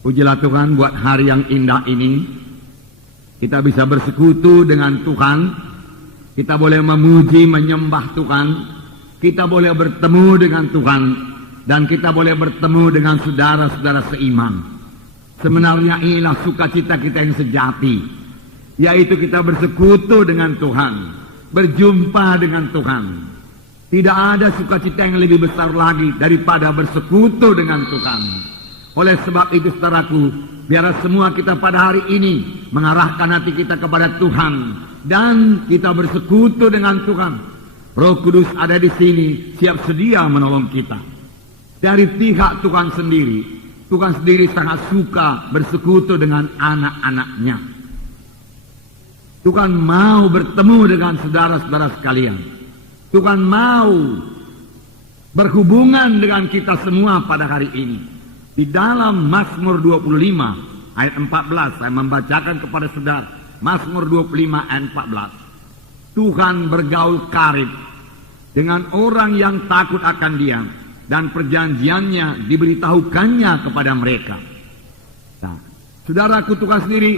Pujilah Tuhan buat hari yang indah ini. Kita bisa bersekutu dengan Tuhan. Kita boleh memuji, menyembah Tuhan. Kita boleh bertemu dengan Tuhan. Dan kita boleh bertemu dengan saudara-saudara seiman. Sebenarnya inilah sukacita kita yang sejati. Yaitu kita bersekutu dengan Tuhan. Berjumpa dengan Tuhan. Tidak ada sukacita yang lebih besar lagi daripada bersekutu dengan Tuhan. Oleh sebab itu saudaraku, biarlah semua kita pada hari ini mengarahkan hati kita kepada Tuhan dan kita bersekutu dengan Tuhan. Roh Kudus ada di sini, siap sedia menolong kita. Dari pihak Tuhan sendiri sangat suka bersekutu dengan anak-anaknya. Tuhan mau bertemu dengan saudara-saudara sekalian. Tuhan mau berhubungan dengan kita semua pada hari ini. Di dalam Mazmur 25 ayat 14 saya membacakan kepada saudara. Mazmur 25 ayat 14. Tuhan bergaul karib dengan orang yang takut akan Dia dan perjanjiannya diberitahukannya kepada mereka. Nah, saudaraku, Tuhan sendiri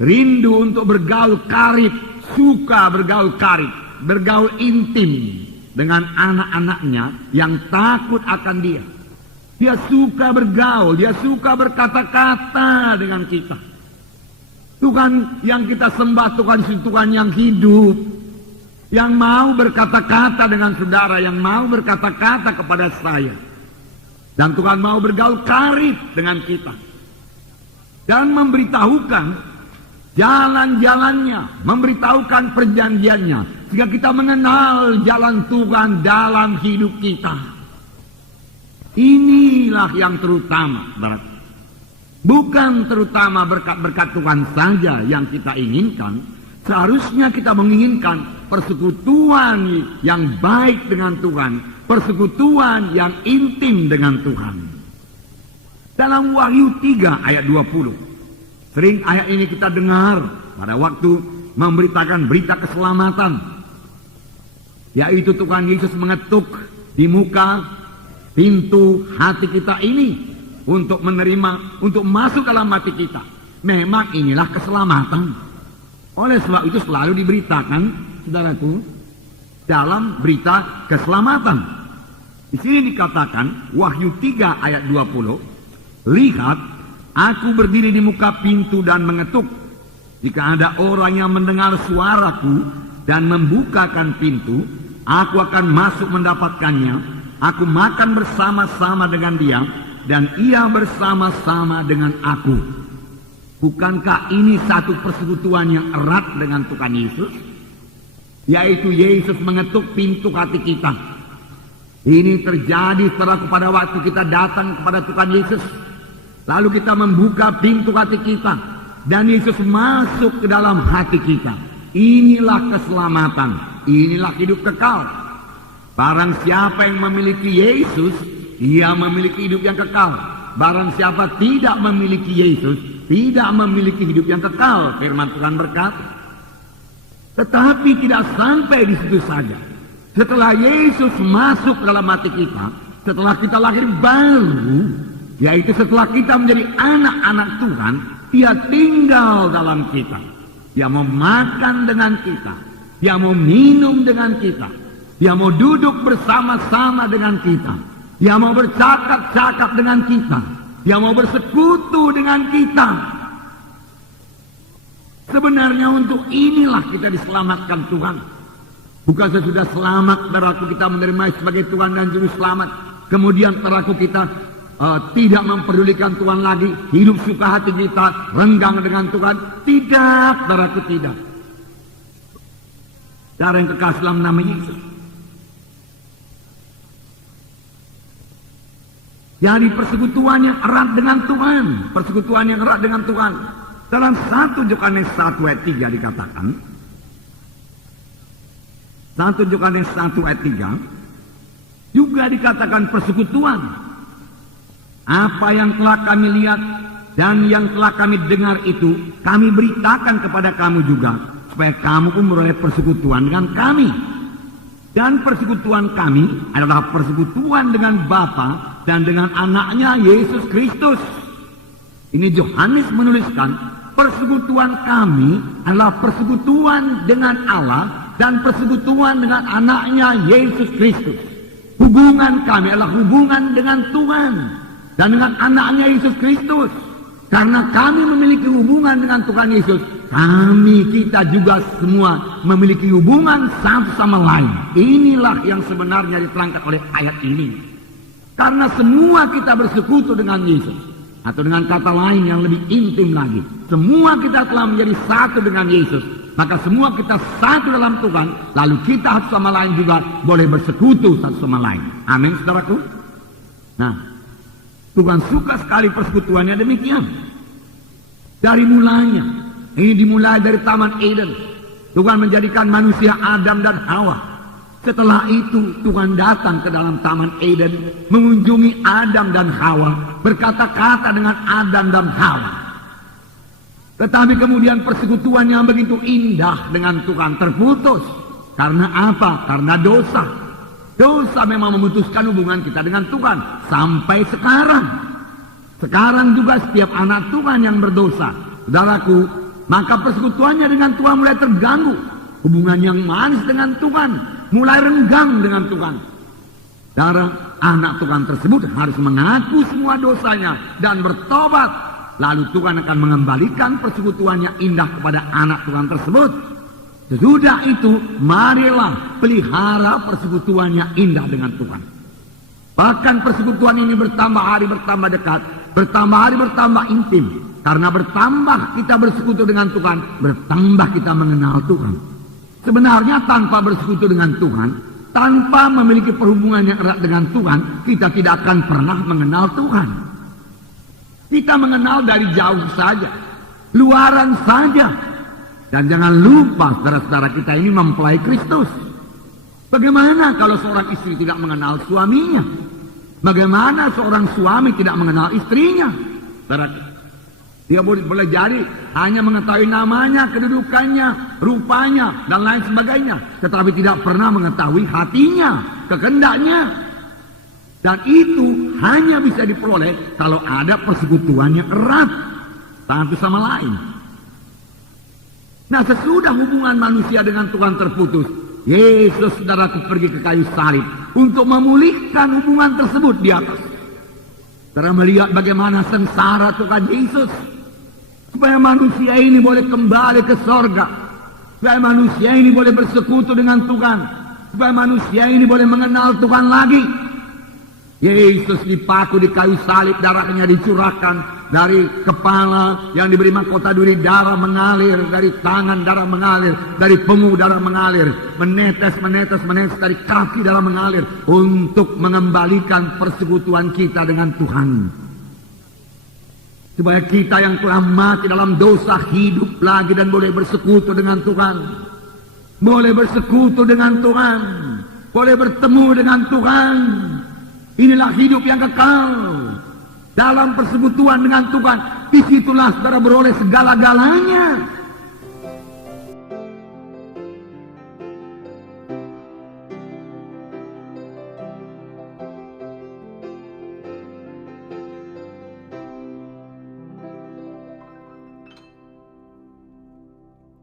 rindu untuk bergaul karib, suka bergaul karib, bergaul intim dengan anak-anaknya yang takut akan Dia. Dia suka bergaul, dia suka berkata-kata dengan kita. Tuhan yang kita sembah, Tuhan yang hidup, yang mau berkata-kata dengan saudara, yang mau berkata-kata kepada saya. Dan Tuhan mau bergaul karib dengan kita. Dan memberitahukan jalan-jalannya, memberitahukan perjanjiannya, sehingga kita mengenal jalan Tuhan dalam hidup kita. Inilah yang terutama, saudara. Bukan terutama berkat-berkat Tuhan saja yang kita inginkan. Seharusnya kita menginginkan persekutuan yang baik dengan Tuhan, persekutuan yang intim dengan Tuhan. Dalam Wahyu 3 ayat 20, sering ayat ini kita dengar pada waktu memberitakan berita keselamatan, yaitu Tuhan Yesus mengetuk di muka pintu hati kita ini untuk menerima, untuk masuk dalam hati kita. Memang inilah keselamatan. Oleh sebab itu selalu diberitakan, saudaraku, dalam berita keselamatan. Di sini dikatakan, Wahyu 3 ayat 20, lihat, aku berdiri di muka pintu dan mengetuk. Jika ada orang yang mendengar suaraku dan membukakan pintu, aku akan masuk mendapatkannya. Aku makan bersama-sama dengan dia, dan ia bersama-sama dengan aku. Bukankah ini satu persekutuan yang erat dengan Tuhan Yesus? Yaitu Yesus mengetuk pintu hati kita. Ini terjadi setelah pada waktu kita datang kepada Tuhan Yesus. Lalu kita membuka pintu hati kita, dan Yesus masuk ke dalam hati kita. Inilah keselamatan, inilah hidup kekal. Barang siapa yang memiliki Yesus, dia memiliki hidup yang kekal. Barang siapa tidak memiliki Yesus, tidak memiliki hidup yang kekal. Firman Tuhan berkata. Tetapi tidak sampai di situ saja. Setelah Yesus masuk dalam hati kita, setelah kita lahir baru, yaitu setelah kita menjadi anak-anak Tuhan, dia tinggal dalam kita. Dia mau makan dengan kita, dia mau minum dengan kita, dia mau duduk bersama-sama dengan kita. Dia mau bercakap-cakap dengan kita. Dia mau bersekutu dengan kita. Sebenarnya untuk inilah kita diselamatkan Tuhan. Bukan sesudah selamat saudaraku kita menerima sebagai Tuhan dan Juru Selamat. Kemudian saudaraku kita tidak memperdulikan Tuhan lagi. Hidup suka hati kita renggang dengan Tuhan. Tidak, saudaraku, tidak. Cara yang kekasih dalam nama Yesus. Jadi persekutuan yang erat dengan Tuhan. Persekutuan yang erat dengan Tuhan. Dalam 1 Yohanes 1 ayat 3 dikatakan. 1 Yohanes 1 ayat 3. Juga dikatakan persekutuan. Apa yang telah kami lihat dan yang telah kami dengar itu, kami beritakan kepada kamu juga. Supaya kamu pun beroleh persekutuan dengan kami. Dan persekutuan kami adalah persekutuan dengan Bapa dan dengan anaknya Yesus Kristus. Ini Yohanes menuliskan, persekutuan kami adalah persekutuan dengan Allah dan persekutuan dengan anaknya Yesus Kristus. Hubungan kami adalah hubungan dengan Tuhan dan dengan anaknya Yesus Kristus. Karena kami memiliki hubungan dengan Tuhan Yesus, kita juga semua memiliki hubungan satu sama lain. Inilah yang sebenarnya diterangkan oleh ayat ini. Karena semua kita bersekutu dengan Yesus, atau dengan kata lain yang lebih intim lagi, semua kita telah menjadi satu dengan Yesus. Maka semua kita satu dalam Tuhan, lalu kita satu sama lain juga boleh bersekutu satu sama lain. Amin, saudaraku. Nah, Tuhan suka sekali persekutuannya demikian. Dari mulanya, ini dimulai dari Taman Eden. Tuhan menjadikan manusia Adam dan Hawa. Setelah itu Tuhan datang ke dalam Taman Eden, mengunjungi Adam dan Hawa, berkata-kata dengan Adam dan Hawa. Tetapi kemudian persekutuan yang begitu indah dengan Tuhan terputus. Karena apa? Karena dosa. Dosa memang memutuskan hubungan kita dengan Tuhan sampai sekarang. Sekarang juga setiap anak Tuhan yang berdosa, saudaraku, maka persekutuannya dengan Tuhan mulai terganggu. Hubungan yang manis dengan Tuhan mulai renggang dengan Tuhan. Saudara, anak Tuhan tersebut harus mengaku semua dosanya dan bertobat. Lalu Tuhan akan mengembalikan persekutuannya indah kepada anak Tuhan tersebut. Sesudah itu, marilah pelihara persekutuannya indah dengan Tuhan. Bahkan persekutuan ini bertambah hari bertambah dekat, bertambah hari bertambah intim. Karena bertambah kita bersekutu dengan Tuhan, bertambah kita mengenal Tuhan. Sebenarnya tanpa bersekutu dengan Tuhan, tanpa memiliki perhubungan yang erat dengan Tuhan, kita tidak akan pernah mengenal Tuhan. Kita mengenal dari jauh saja, luaran saja. Dan jangan lupa saudara-saudara kita ini mempelai Kristus. Bagaimana kalau seorang istri tidak mengenal suaminya? Bagaimana seorang suami tidak mengenal istrinya? Dia boleh jadi hanya mengetahui namanya, kedudukannya, rupanya, dan lain sebagainya. Tetapi tidak pernah mengetahui hatinya, kehendaknya. Dan itu hanya bisa diperoleh kalau ada persekutuan yang erat satu sama lain. Nah, sesudah hubungan manusia dengan Tuhan terputus, Yesus saudaraku pergi ke kayu salib untuk memulihkan hubungan tersebut di atas. Saudara melihat bagaimana sengsara Tuhan Yesus supaya manusia ini boleh kembali ke sorga, supaya manusia ini boleh bersekutu dengan Tuhan, supaya manusia ini boleh mengenal Tuhan lagi. Yesus dipaku di kayu salib, darahnya dicurahkan dari kepala yang diberi mahkota duri, darah mengalir dari tangan, darah mengalir dari punggung, darah mengalir, menetes dari kaki, darah mengalir untuk mengembalikan persekutuan kita dengan Tuhan. Supaya kita yang telah mati dalam dosa hidup lagi dan boleh bersekutu dengan Tuhan, boleh bersekutu dengan Tuhan, boleh bertemu dengan Tuhan. Inilah hidup yang kekal dalam persekutuan dengan Tuhan. Disitulah saudara beroleh segala-galanya.